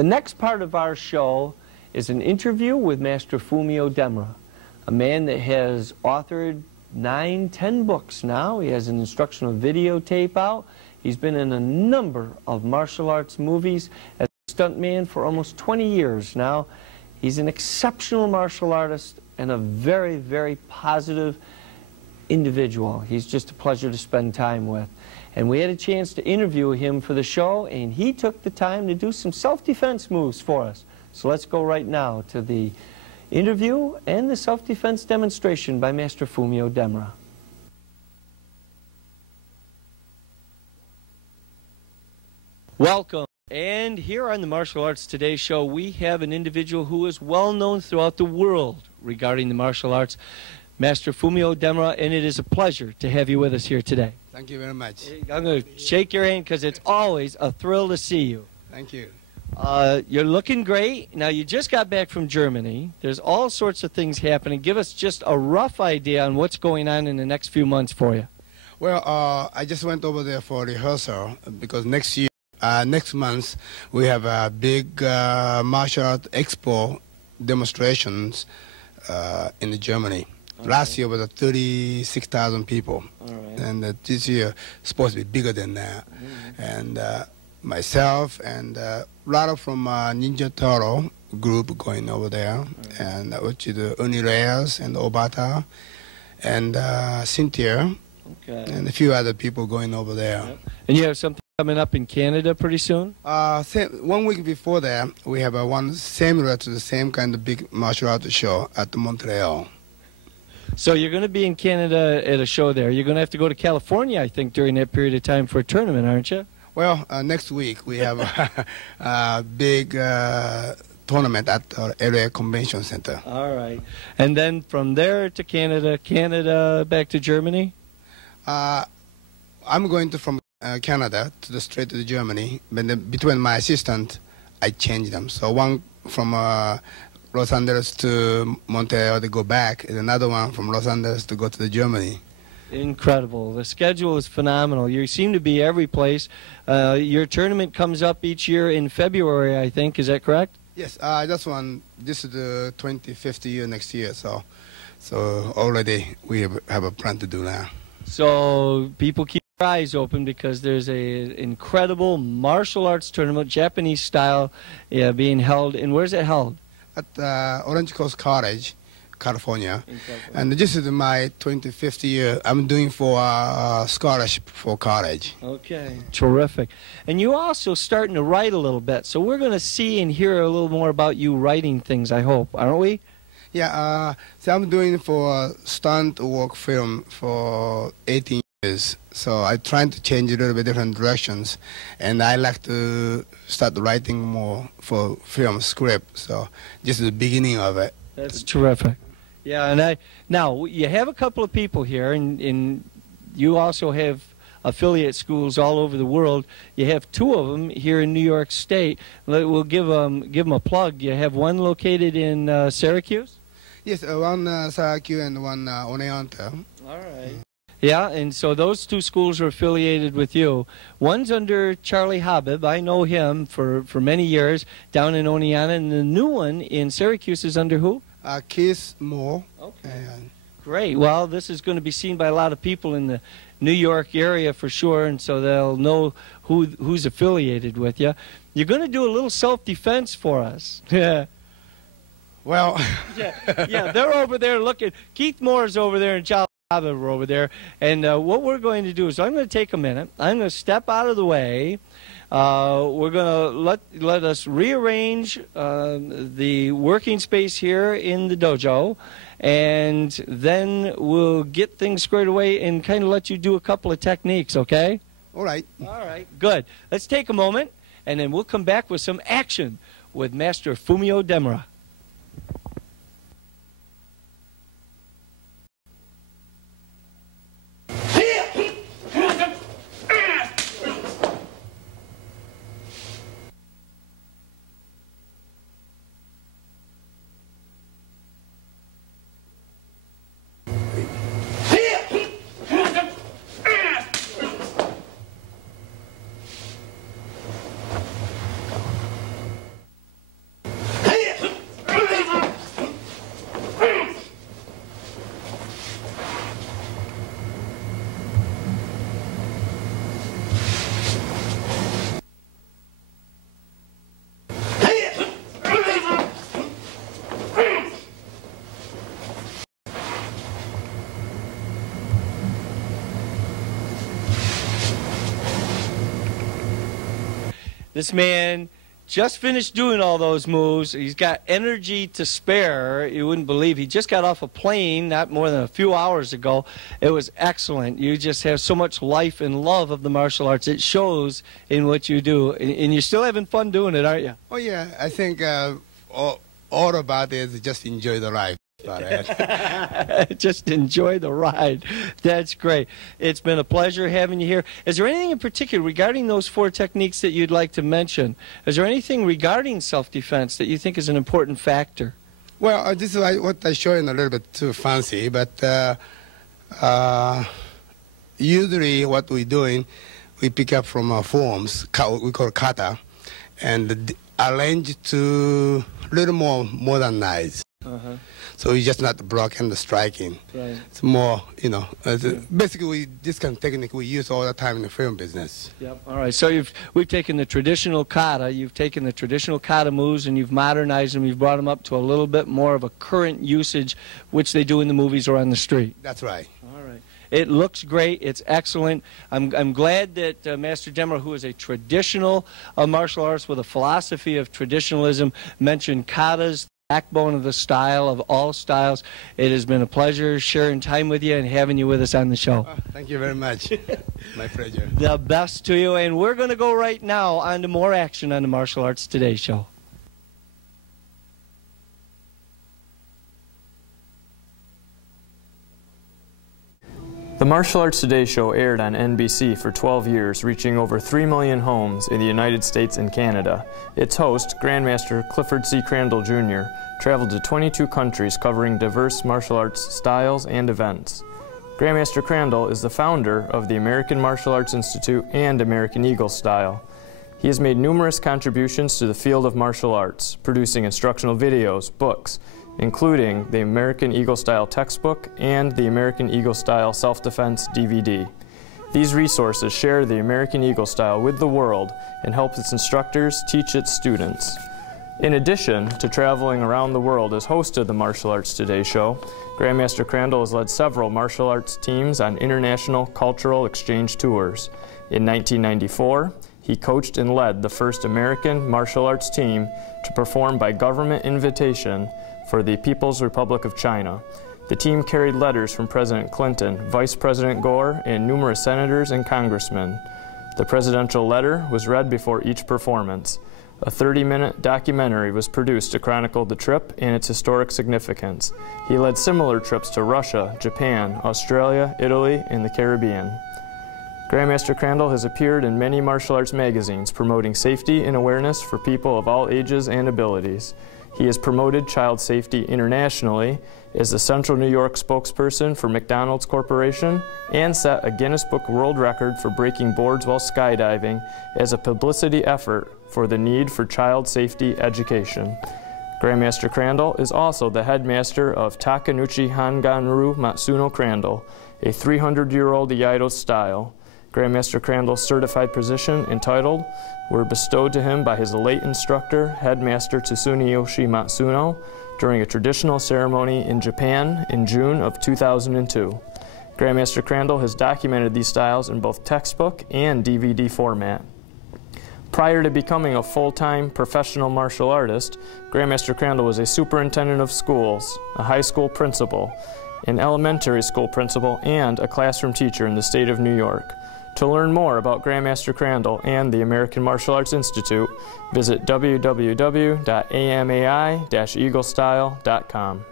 The next part of our show is an interview with Master Fumio Demura, a man that has authored 9, 10 books now. He has an instructional videotape out. He's been in a number of martial arts movies as a stuntman for almost 20 years now. He's an exceptional martial artist and a very, very positive individual. He's just a pleasure to spend time with. And we had a chance to interview him for the show, and he took the time to do some self-defense moves for us. So let's go right now to the interview and the self-defense demonstration by Master Fumio Demura. Welcome. And here on the Martial Arts Today show, we have an individual who is well known throughout the world regarding the martial arts, Master Fumio Demura, and it is a pleasure to have you with us here today. Thank you very much. I'm going to shake your hand because it's always a thrill to see you. Thank you. You're looking great. Now, you just got back from Germany. There's all sorts of things happening. Give us just a rough idea on what's going on in the next few months for you. Well, I just went over there for rehearsal because next month we have a big martial art expo demonstrations in Germany. Last year was 36,000 people, and this year supposed to be bigger than that. And myself and a lot of from Ninja Toro group going over there, and which is Uni Reyes and Obata and Cynthia, and a few other people going over there. And you have something coming up in Canada pretty soon? 1 week before that, we have one similar to the same kind of big martial arts show at Montreal. So you're going to be in Canada at a show there. You're going to have to go to California, I think, during that period of time for a tournament, aren't you? Well, next week we have a big tournament at the LA Convention Center. All right. And then from there to Canada, back to Germany? I'm going from Canada straight to Germany, but then between my assistant, I changed them. So one from Los Angeles to Montreal to go back, and another one from Los Angeles to go to Germany. Incredible. The schedule is phenomenal. You seem to be every place. Your tournament comes up each year in February, I think. Is that correct? Yes, this is the 25th year next year, so already we have a plan to do now. So people keep their eyes open because there's an incredible martial arts tournament, Japanese style, being held. And where's it held? At Orange Coast College, California. And this is my 25th year. I'm doing for a scholarship for college. Okay, terrific. And you're also starting to write a little bit. So we're going to see and hear a little more about you writing things, I hope, aren't we? Yeah, so I'm doing for stunt work film for 18 years. So I'm trying to change a little bit different directions, and I like to start writing more for film script. So this is the beginning of it. That's terrific. Yeah, and now you have a couple of people here, and you also have affiliate schools all over the world. You have 2 of them here in New York State. We'll give them a plug. You have one located in Syracuse? Yes, one Syracuse and one Oneonta. All right. Yeah, and so those 2 schools are affiliated with you. One's under Charlie Habib. I know him for many years down in Oneonta, and the new one in Syracuse is under who? Keith Moore. Okay. Great. Well, this is going to be seen by a lot of people in the New York area for sure, and so they'll know who's affiliated with you. You're going to do a little self-defense for us. Yeah. Well. yeah, they're over there looking. Keith Moore's over there and Charlie Habib are over there. And what we're going to do is I'm going to take a minute. I'm going to step out of the way. We're going to let us rearrange the working space here in the dojo, and then we'll get things squared away and kind of let you do a couple of techniques, okay? All right. All right, good. Let's take a moment, and then we'll come back with some action with Master Fumio Demura. This man just finished doing all those moves. He's got energy to spare. You wouldn't believe. He just got off a plane not more than a few hours ago. It was excellent. You just have so much life and love of the martial arts. It shows in what you do. And you're still having fun doing it, aren't you? Oh, yeah. I think all about it is just enjoy the ride. Just enjoy the ride. That's great. It's been a pleasure having you here. Is there anything in particular regarding those 4 techniques that you'd like to mention? Is there anything regarding self-defense that you think is an important factor? Well, this is what I show in a little bit too fancy, but usually what we're doing, we pick up from our forms, we call kata, and arrange to a little more modernized. So it's just not blocking the striking. Right. It's more, you know, basically this kind of technique we use all the time in the film business. Yep. All right. So we've taken the traditional kata, you've taken the traditional kata moves and you've modernized them, you've brought them up to a little bit more of a current usage, which they do in the movies or on the street. That's right. All right. It looks great. It's excellent. I'm glad that Master Demra, who is a traditional martial artist with a philosophy of traditionalism, mentioned katas, backbone of the style of all styles. It has been a pleasure sharing time with you and having you with us on the show. Oh, thank you very much. My pleasure. The best to you. And we're going to go right now on to more action on the Martial Arts Today show. The Martial Arts Today show aired on NBC for 12 years, reaching over 3 million homes in the United States and Canada. Its host, Grandmaster Clifford C. Crandall Jr., traveled to 22 countries covering diverse martial arts styles and events. Grandmaster Crandall is the founder of the American Martial Arts Institute and American Eagle Style. He has made numerous contributions to the field of martial arts, producing instructional videos, books, including the American Eagle Style textbook and the American Eagle Style self-defense DVD. These resources share the American Eagle Style with the world and help its instructors teach its students. In addition to traveling around the world as host of the Martial Arts Today show, Grandmaster Crandall has led several martial arts teams on international cultural exchange tours. In 1994, he coached and led the first American martial arts team to perform by government invitation for the People's Republic of China. The team carried letters from President Clinton, Vice President Gore, and numerous senators and congressmen. The presidential letter was read before each performance. A 30-minute documentary was produced to chronicle the trip and its historic significance. He led similar trips to Russia, Japan, Australia, Italy, and the Caribbean. Grandmaster Crandall has appeared in many martial arts magazines promoting safety and awareness for people of all ages and abilities. He has promoted child safety internationally, is the Central New York spokesperson for McDonald's Corporation, and set a Guinness Book World Record for breaking boards while skydiving as a publicity effort for the need for child safety education. Grandmaster Crandall is also the headmaster of Takenouchi Hanganru Matsuno Crandall, a 300-year-old Iaido style. Grandmaster Crandall's certified position and title were bestowed to him by his late instructor, Headmaster Tsuneyoshi Matsuno, during a traditional ceremony in Japan in June of 2002. Grandmaster Crandall has documented these styles in both textbook and DVD format. Prior to becoming a full-time professional martial artist, Grandmaster Crandall was a superintendent of schools, a high school principal, an elementary school principal, and a classroom teacher in the state of New York. To learn more about Grandmaster Crandall and the American Martial Arts Institute, visit www.amai-eaglestyle.com.